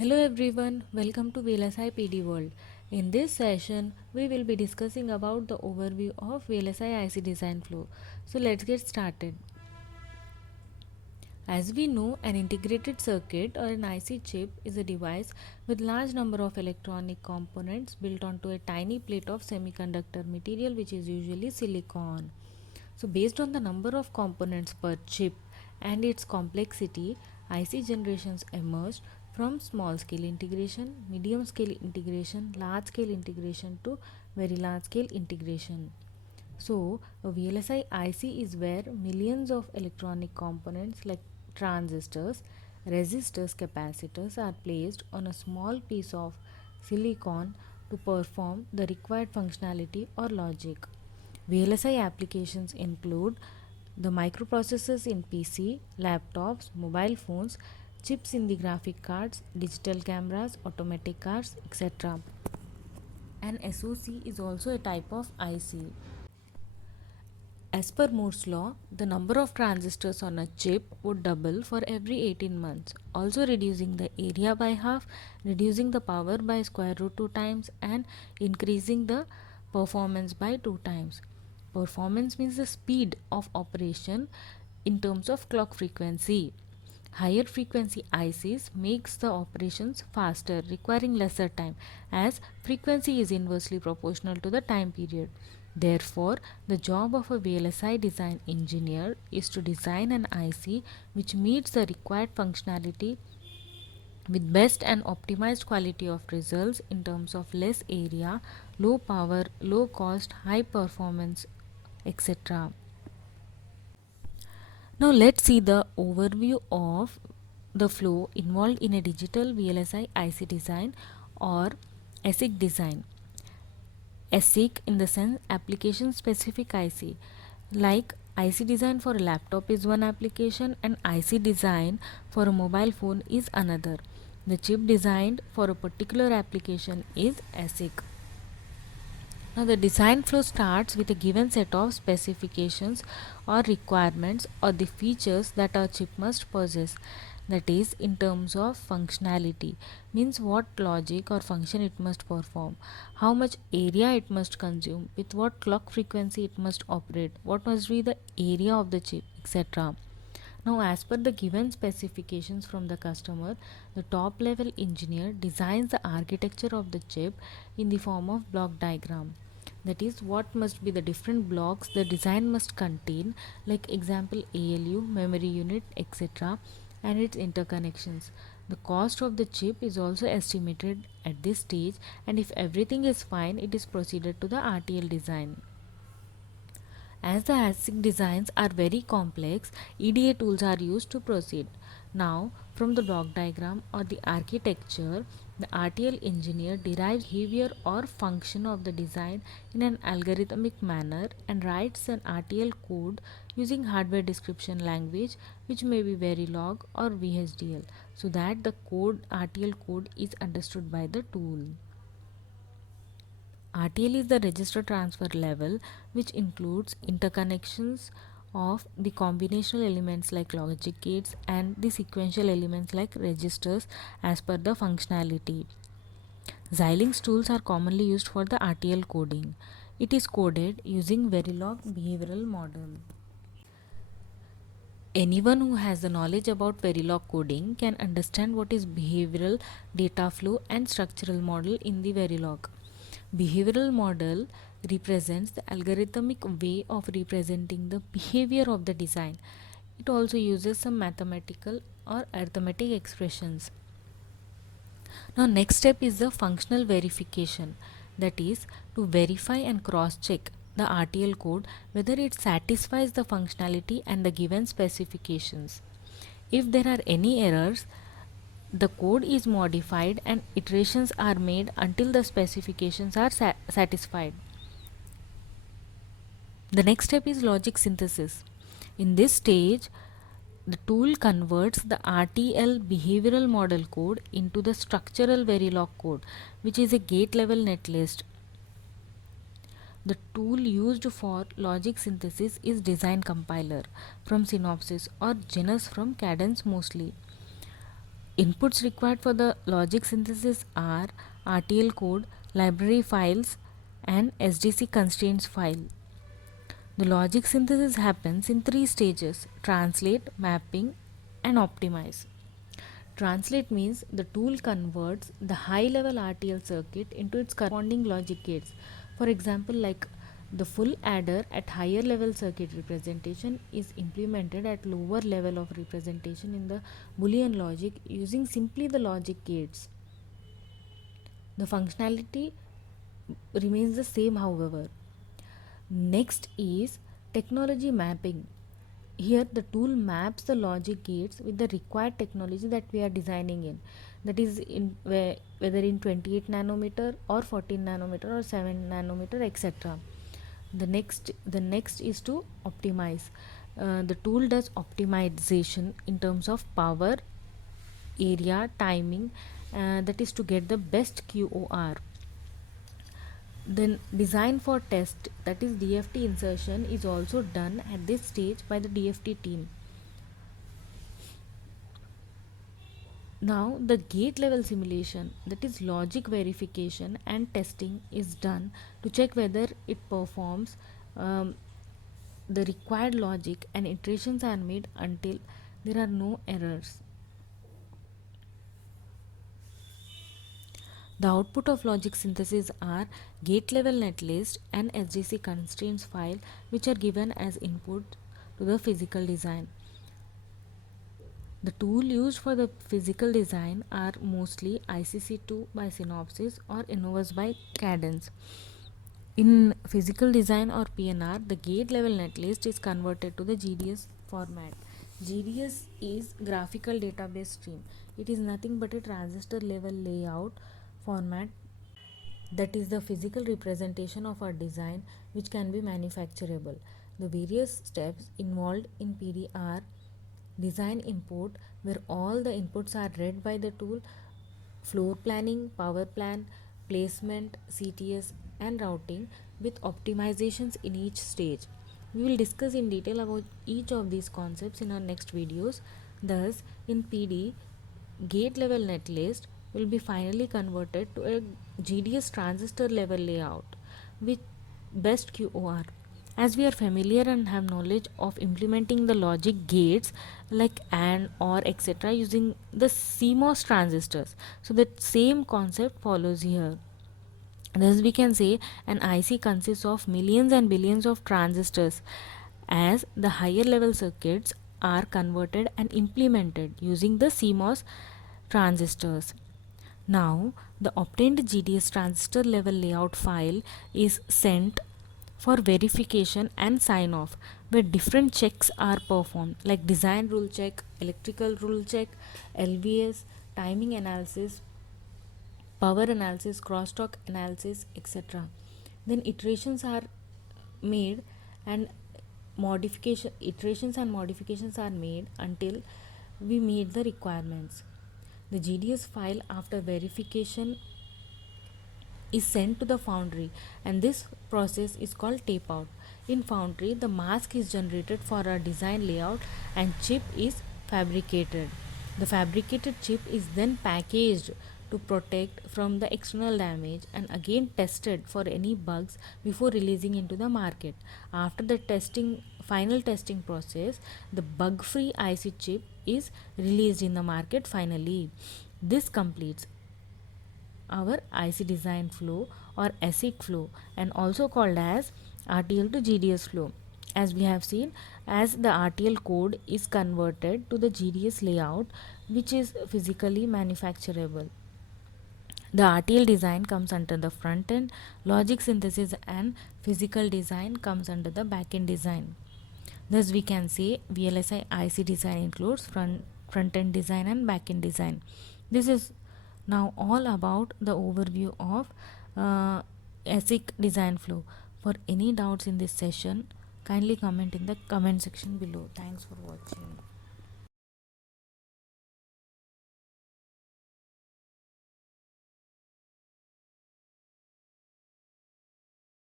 Hello everyone, welcome to VLSI PD World. In this session, we will be discussing about the overview of VLSI IC design flow. So let's get started. As we know, an integrated circuit or an IC chip is a device with large number of electronic components built onto a tiny plate of semiconductor material, which is usually silicon. So based on the number of components per chip and its complexity, IC generations emerged from small scale integration, medium scale integration, large scale integration to very large scale integration. So, a VLSI IC is where millions of electronic components like transistors, resistors, capacitors are placed on a small piece of silicon to perform the required functionality or logic. VLSI applications include the microprocessors in PC, laptops, mobile phones, chips in the graphic cards, digital cameras, automatic cars, etc. An SoC is also a type of IC. As per Moore's law, the number of transistors on a chip would double for every 18 months, also reducing the area by half, reducing the power by square root 2 times, and increasing the performance by 2 times. Performance means the speed of operation in terms of clock frequency. Higher frequency ICs makes the operations faster, requiring lesser time, as frequency is inversely proportional to the time period. Therefore, the job of a VLSI design engineer is to design an IC which meets the required functionality with best and optimized quality of results in terms of less area, low power, low cost, high performance, etc. Now let's see the overview of the flow involved in a digital VLSI IC design or ASIC design. ASIC in the sense application specific IC, like IC design for a laptop is one application and IC design for a mobile phone is another. The chip designed for a particular application is ASIC. Now the design flow starts with a given set of specifications or requirements or the features that our chip must possess. That is, in terms of functionality, means what logic or function it must perform, how much area it must consume, with what clock frequency it must operate, what must be the area of the chip, etc. Now, as per the given specifications from the customer, the top level engineer designs the architecture of the chip in the form of block diagram. That is, what must be the different blocks the design must contain, like example ALU, memory unit, etc., and its interconnections. The cost of the chip is also estimated at this stage, and if everything is fine, it is proceeded to the RTL design. As the ASIC designs are very complex, EDA tools are used to proceed. Now, from the block diagram or the architecture, the RTL engineer derives behavior or function of the design in an algorithmic manner and writes an RTL code using hardware description language, which may be Verilog or VHDL, so that the code RTL code is understood by the tool. RTL is the register transfer level, which includes interconnections of the combinational elements like logic gates and the sequential elements like registers as per the functionality. Xilinx tools are commonly used for the RTL coding. It is coded using Verilog behavioral model. Anyone who has the knowledge about Verilog coding can understand what is behavioral data flow and structural model in the Verilog. Behavioral model represents the algorithmic way of representing the behavior of the design. It also uses some mathematical or arithmetic expressions. Now next step is the functional verification, that is to verify and cross check the RTL code whether it satisfies the functionality and the given specifications. If there are any errors, the code is modified and iterations are made until the specifications are satisfied. The next step is logic synthesis. In this stage, the tool converts the RTL behavioral model code into the structural Verilog code, which is a gate level netlist. The tool used for logic synthesis is Design Compiler from Synopsys or Genus from Cadence mostly. Inputs required for the logic synthesis are RTL code, library files, and SDC constraints file. The logic synthesis happens in three stages: translate, mapping, and optimize. Translate means the tool converts the high level RTL circuit into its corresponding logic gates. For example, like the full adder at higher level circuit representation is implemented at lower level of representation in the Boolean logic using simply the logic gates. The functionality remains the same, however. Next is technology mapping. Here the tool maps the logic gates with the required technology that we are designing in, that is in whether in 28 nanometer or 14 nanometer or 7 nanometer, etc. The next is to optimize. The tool does optimization in terms of power, area, timing, that is to get the best QOR. Then design for test, that is DFT insertion, is also done at this stage by the DFT team. Now the gate level simulation, that is logic verification and testing, is done to check whether it performs the required logic, and iterations are made until there are no errors. The output of logic synthesis are gate level netlist and SDC constraints file, which are given as input to the physical design. The tool used for the physical design are mostly ICC2 by Synopsys or Innovus by Cadence. In physical design or PNR, the gate level netlist is converted to the GDS format. GDS is graphical database stream. It is nothing but a transistor level layout format, that is the physical representation of our design which can be manufacturable. The various steps involved in PD are design import, where all the inputs are read by the tool, floor planning, power plan, placement, CTS, and routing with optimizations in each stage. We will discuss in detail about each of these concepts in our next videos. Thus, in PD, gate level netlist will be finally converted to a GDS transistor level layout with best QOR. As we are familiar and have knowledge of implementing the logic gates like AND, OR, etc., using the CMOS transistors, so that same concept follows here. Thus, we can say an IC consists of millions and billions of transistors, as the higher level circuits are converted and implemented using the CMOS transistors. Now, the obtained GDS transistor level layout file is sent for verification and sign off, where different checks are performed like design rule check, electrical rule check, LVS, timing analysis, power analysis, crosstalk analysis, etc. Then iterations are made and modifications are made until we meet the requirements. The GDS file after verification is sent to the foundry, and this process is called tape out. In foundry, the mask is generated for a design layout and chip is fabricated. The fabricated chip is then packaged to protect from the external damage and again tested for any bugs before releasing into the market. After the final testing process, the bug free IC chip is released in the market finally. This completes our IC design flow or ASIC flow, and also called as RTL to GDS flow. As we have seen, as the RTL code is converted to the GDS layout, which is physically manufacturable. The RTL design comes under the front end, logic synthesis and physical design comes under the back end design. Thus, we can say VLSI IC design includes front end design and back end design. This is now all about the overview of ASIC design flow. For any doubts in this session, kindly comment in the comment section below. Thanks for watching.